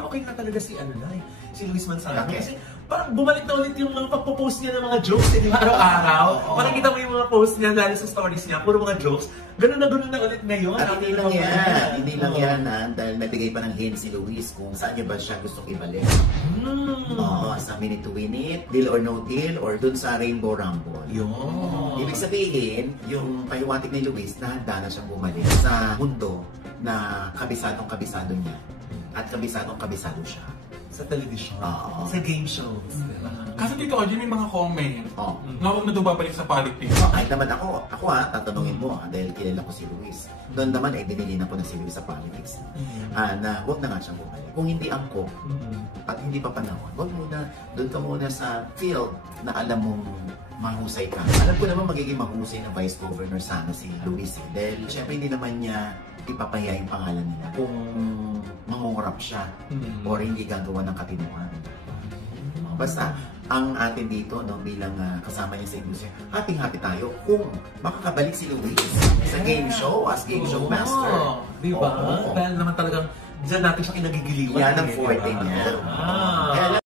okay na talaga si si Luis Manzano. Kasi parang bumalik na ulit yung mga pagpo-post niya ng mga jokes di ba? Araw-araw. Parang kita mo yung mga post niya dahil sa stories niya, puro mga jokes. Ganun na ulit ngayon. At hindi lang yan dahil nabigay pa ng hint si Luis kung saan niya ba siya gustong ibalik. Sa Minute to Win It, Deal or No Deal, or dun sa Rainbow Rumble. Ibig sabihin, yung pahiwatig ni Luis na handa na siyang bumalik sa mundo na kabisadong-kabisado niya at kabisadong-kabisado siya. Sa television, sa game shows. Kasi dito kasi may mga comment na huwag na daw babalik sa politics. Kahit naman ako tatanungin mo dahil kilala ko si Luis. Doon naman dinili na ko na si Luis sa politics. Na huwag na nga siyang bumalik. Kung hindi angkop at hindi pa panahon, doon ka muna sa field na alam mong mahusay ka. Alam ko naman magiging mahusay na Vice Governor sana si Luis. Dahil syempre hindi naman niya ipapahiya yung pangalan nila kung mangungurap siya o hindi gagawa ng katinuan. Basta, ang atin dito bilang kasama niya sa industriya, happy tayo kung makakabalik si Luis sa game show as game show master. Diba? Dahil naman talagang dyan natin siya kinagigiliwan. Yan ang forte niya.